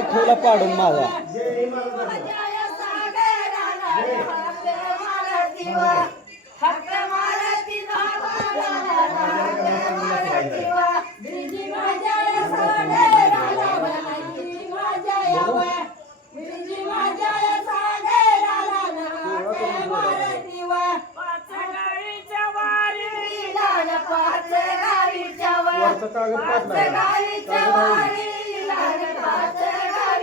पाय ठेवला पाडून माझा. गावीच्या वारी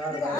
tarde.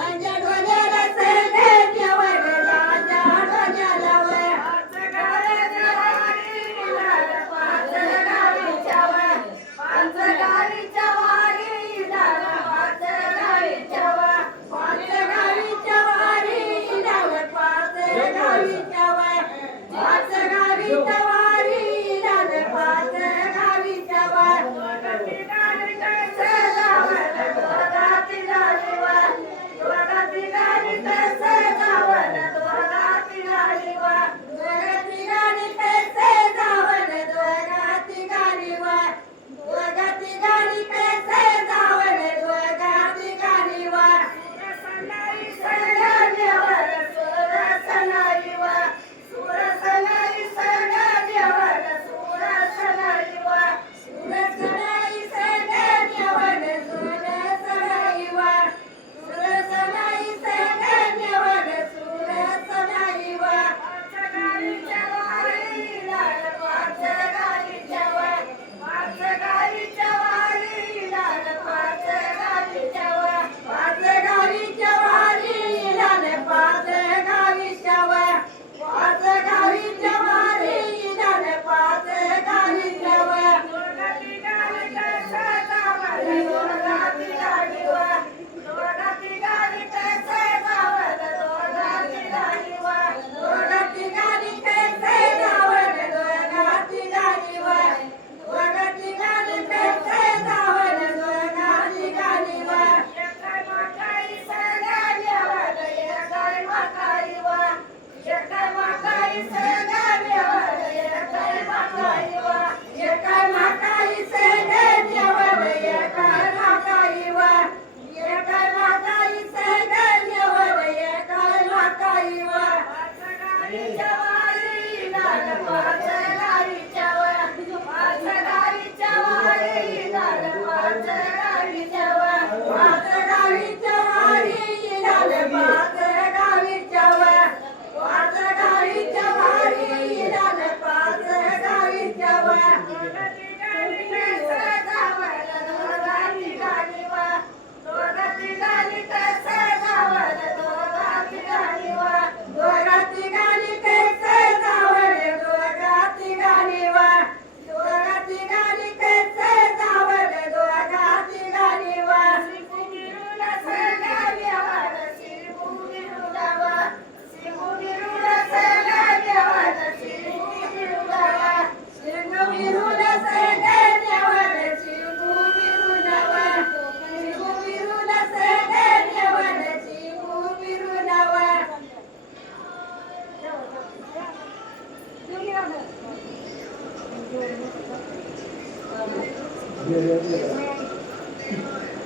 நடப்பாத